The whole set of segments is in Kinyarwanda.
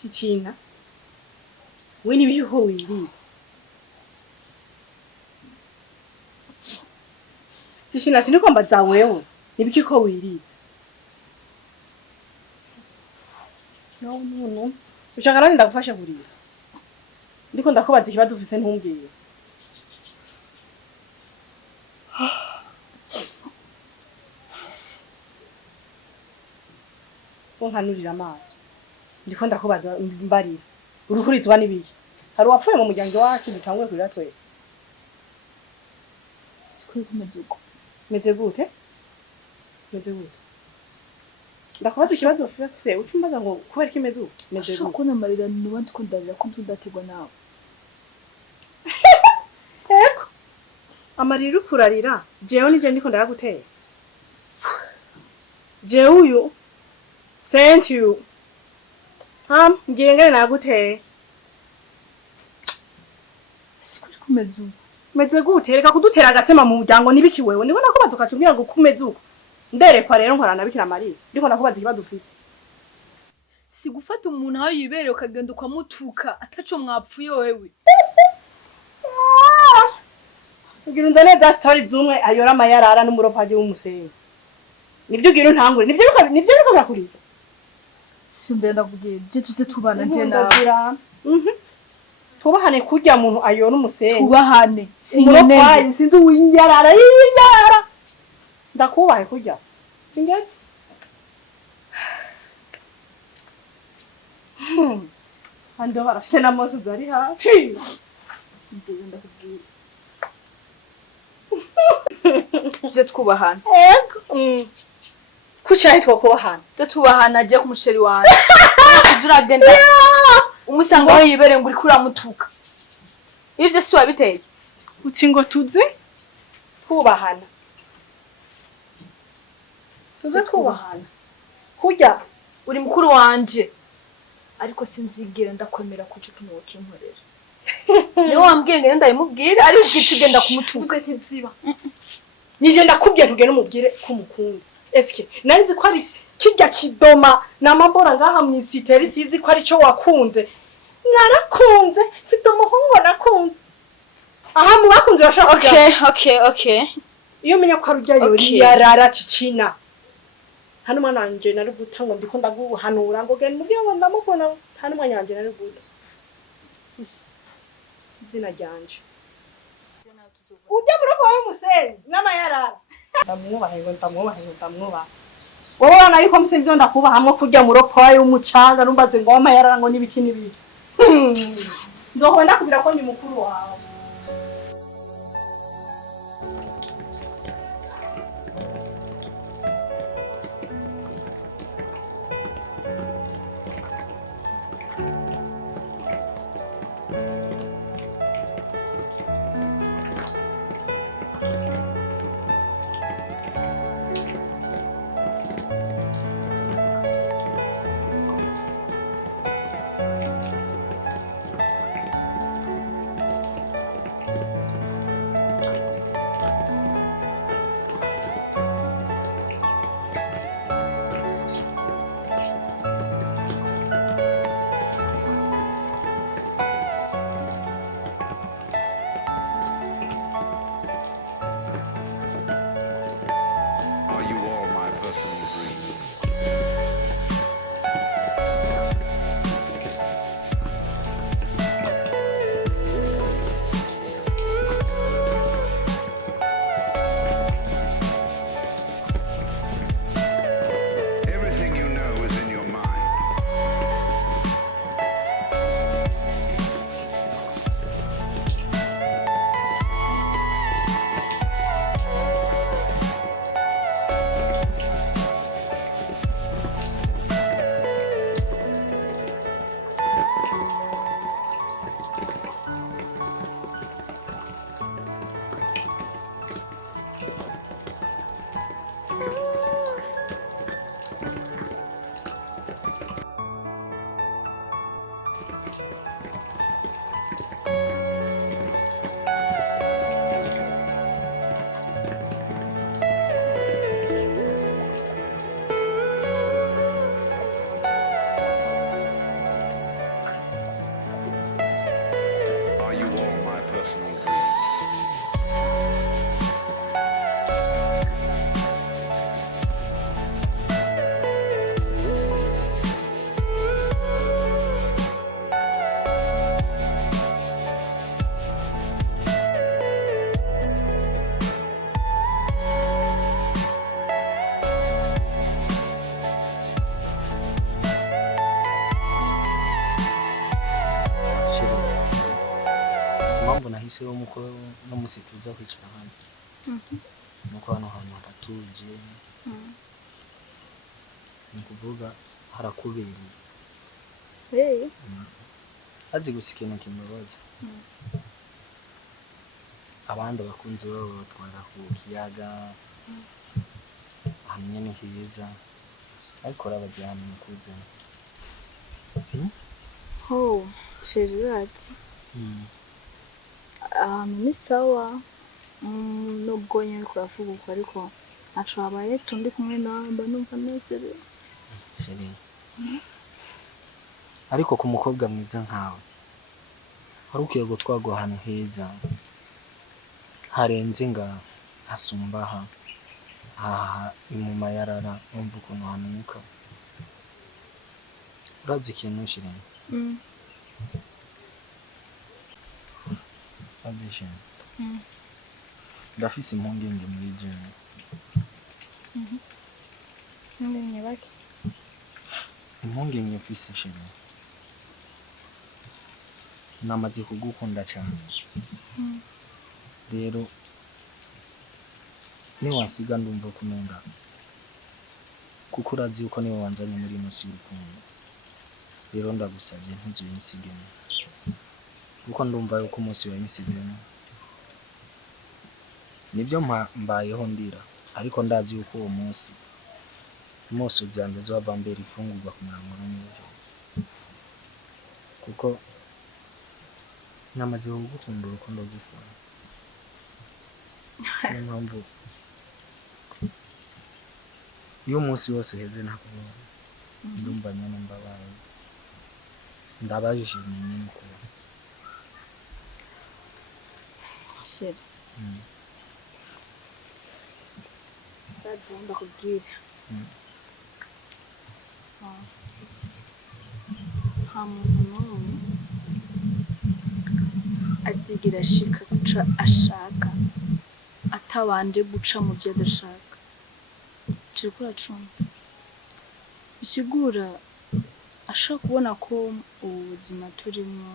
Tichina. When you who we read. Tichina sinikwamba za wewe. Nibiki ko we read. No. Ushaka nani ndakufasha kurira? Ndiko ndakubaza ikibazo ufise ntumbwiye. Nkanurira amaso. Ndiko ndakubaza mbarira. Urukurizwa nibiki? Hari wapfuye mu muryango wacu dutangwe kurira twe. Sikuri kumezuko. Meze gute? Ndakubaza ikibazo ufise ucumbaza ngo kubera kimeze uko. Meze gute? Shako namarira ni wandi kundarira ko ntudategwa nawe. Eko. Amarira ukurarira. Jewe nije ndiko ndaguteye. Je uyu sent you. Ngiye ngene naguteye. Sikuri kumezuko. Meze gute? Reka kudutera agasema mu muryango nibiki wewe. Niko nakubaza ukatubwira ngo kumeze uko. Nderekwa rero nkorana bikira Maria. Ndiko nakubaza ikibazo ufise. Sigufata umuntu aho yibereye ukagenda ukamutuka ataco mwapfuye wewe. Ugira unzane za story zumwe ayora amayarara n'umuropaje w'umusenyi. Nivyo ugira untangure. Nivyo birakuriza. Simbe ndakubwiye je tuze tubana je nawe. Tubahane kurya muntu ayora umusenyi. Tubahane. Umuropaje sinzi uw'inyarara y'iyara. Ndakubahe kurya. Singezi. Ando barafise na mose zari hafi. Simbe ndakubwiye. Tuze twubahana. Ego. Kucaye twokubahana. Tuze tubahana aje ku musheri wanje. Uragenda umusanga aho yibereye ngo uri kuramutuka. Ivyo si wabiteye. Uti ngo tuze twubahana. Tuze twubahana. Kurya uri mukuru wanje. Ariko sinzigera ndakwemera kuco kintu kinkorera. Niyo wambwiye ngende ndayimubwira ari ugiye ugenda kumutuka. Uze ntiziba. Nije ndakubwiye ntugende umubwire kumukunda. Eske narizi ko ari kijya kidoma namabora ngaha mu isiteri sizi ko ari cyo wakunze. Narakunze mfite umuhungu nakunze. Aha mu bakunze bashaka kujya. Okay. Iyo menya ko arujya yori yarara cicina. Hano mwana wanje nari gutangwa ndiko ndaguhanura ngo genda mubwire ngo ndamukona hano mwana wanje nari guta. Sisi. Zina ryanje. Ujya mu rugo wawe musenyi n'amayarara. Ndamwubaha. Wowe wana ariko musenyi byo ndakuba hamwe kujya mu rugo wawe umucanga numbaze ngo amayarara ngo nibiki nibiki. Nzohonda kubira ko ni mukuru wawe. impamvu nahiseho muko no musituza kwicara hano nuko hano hantu haratuje ni kuvuga harakubereye azi gusa ikintu kimubaza abandi bakunzi babo batwara ku kiyaga ahantu nyene heza ariko rabajyana mu kuzana Shirati ni sawa nubwo nyine kuravuga uko ariko ntaco habaye tundi kumwe namba numva nezerewe ariko ku mukobwa mwiza nkawe wari ukwiye gutwarwa ahantu heza harenze nga hasumbaha imuma yarara numva ukuntu hanuka urazi ikintu shirene Adishin. Ndafise impungenge muri jewe. Impungenge baki? Impungenge mfise shene. Namaze kugukunda cyane. Rero ni wasiga ndumva kumenga. Kuko urazi uko niwe wanzanye muri musi y'urukundo. Rero ndagusabye ntuzuyinsigemo. Kuko ndumva yuko umunsi wayimisizemo nibyo mbayeho ndira ariko ndazi yuko uwo munsi uzanjye zova mbere ifungurwa ku muramuro n'ejo kuko namaze kugukunda urukundo rw'ukuri niyo mpamvu iyo umunsi wose uheze ntakubona ndumva nyine mbabaye ndabajije nyine kuba Shit. Ndazomba kubwira. Nta muntu n'umwe azigira ashika guca ashaka atabanje guca mu byo adashaka. Turiko uracumva. Bisigura ashaka kubona ko ubuzima turimo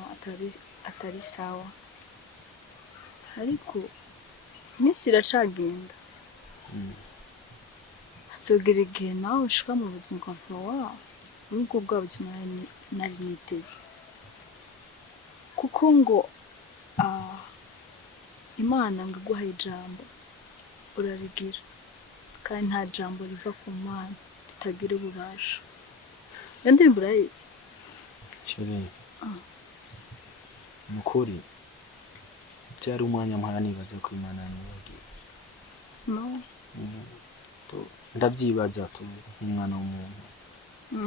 atari sawa. Ariko iminsi iracagenda hazogera igihe nawe ushika mu buzima ukavuga wawe nubwo bwa buzima nari niteze kuko ngo Imana ngo iguhaye ijambo urarigira kandi nta jambo riva ku Mana ritagira ububasha iyo ndirimbo urayizi Sheri mukuri cyari umwanya mpara ko Imana nibagiye no ndavyibaza tu umwana w'umuntu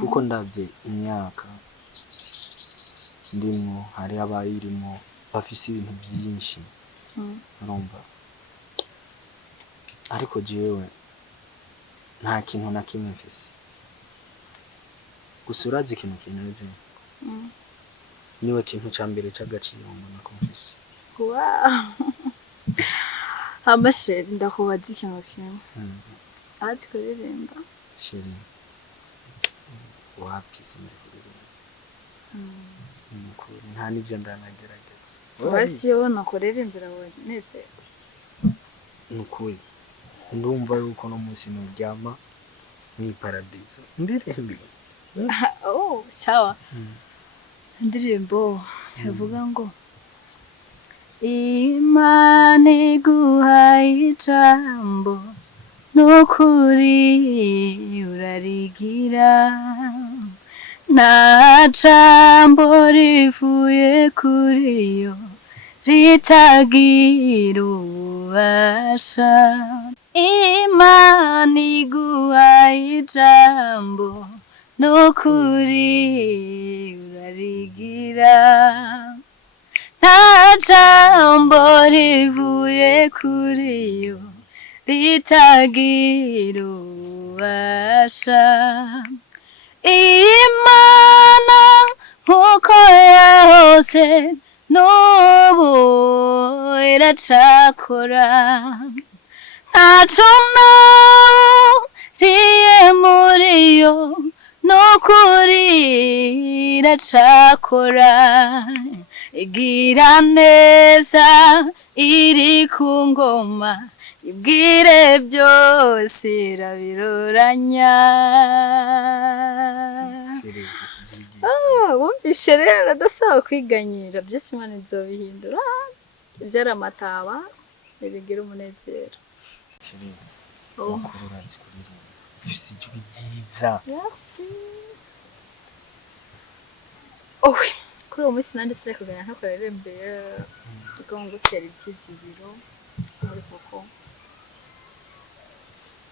kuko ndavye imyaka ndimo hari abayirimo bafise ibintu byinshi urumva ariko jewe nta kintu na kimwe mfise gusa urazi ikintu kineze niwe kintu ca mbere c'agaciro umuntu akumvise Amasheri ndakubaza ikintu kimwe azi kuririmba Sheri wapi sinzi kuririmba mukuru nta nivyo ndanagerageza basi yo nakoririmbira wowe netse nukuri ndumva yuko no munsi nuryama ni paradiso ndirimbi sawa indirimbo yavuga ngo Imana iguhaye ijambo n'ukuri urarigira nta jambo rivuye kuri yo ritagira ububasha Imana iguhaye ijambo n'ukuri urarigira nta jambo rivuye kuri yo ritagira ububasha Imana nk'uko yahoze n'ubu iracakora ntaco nawuriye muri yo n'ukuri iracakora igira neza iri ku ngoma ibwire byose irabiroranya. Wumvise rero adasaba kwiganyira byose Imana izobihindura ibyara amataba bibigira umunezero. urazi kuririmba ufise ijwi ryiza. Merci. Kuri uwo munsi nandi sire kugana ntakora imbere kuko ngutera ibyizibiro muri koko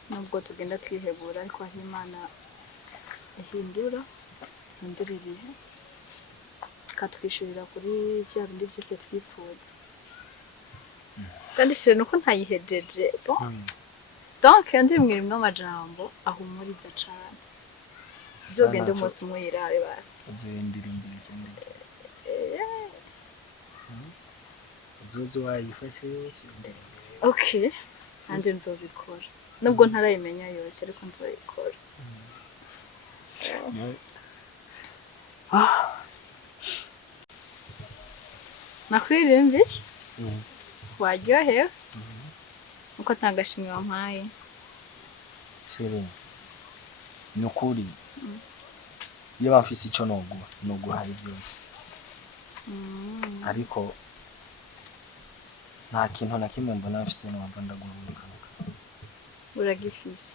nubwo tugenda twihebura ariko aho Imana ihindura ibihe ikatwishyurira kuri bya bindi byose twifuza kandi shire nuko ntayihejeje donc ndimwirimwe amajambo ahumuriza cane zogende umunsi umwe yirabe basi ndirimba cyane zozo wayifashe yose okay andi nzobikora nubwo ntarayimenya yose ariko nzobikora. Nakuririmbi waryohewe uko ntagashimwe wampaye shire nukuri iyo bafise ico noguha byose ariko nta kintu na kimwe mbona bafise numva ndaguruka uragifise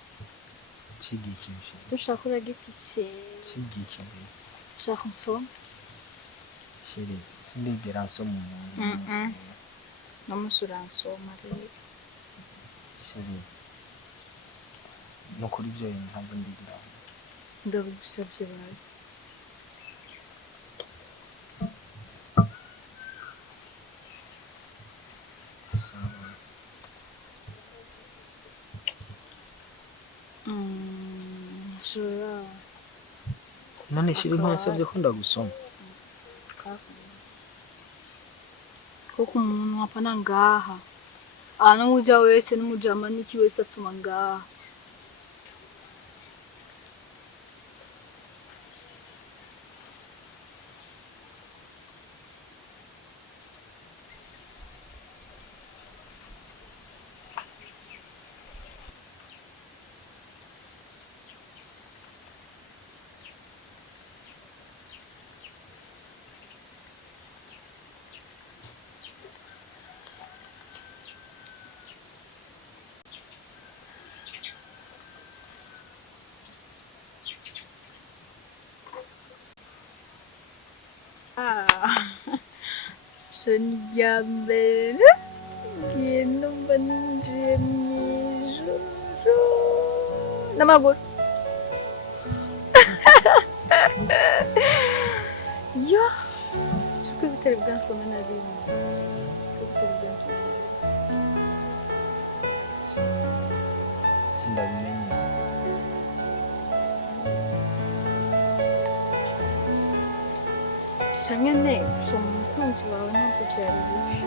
shigikije dushaka uragifise shigikije shaka nsoma shire sindigera nsoma namusura nsoma rero shire no kuri byo ntabwo ndigira ndabigusabye bazi shora none shire ntasabye ko ndagusoma kuko umuntu wapana ngaha ana uja wese n'umujamani ki wese asoma ngaha Senyambere gino banjye mwijoro n'amaguru yo siko bitari bwansome na rimwe sindabimenye bisa nyine gusoma umukunzi wawe ntabwo byari bibi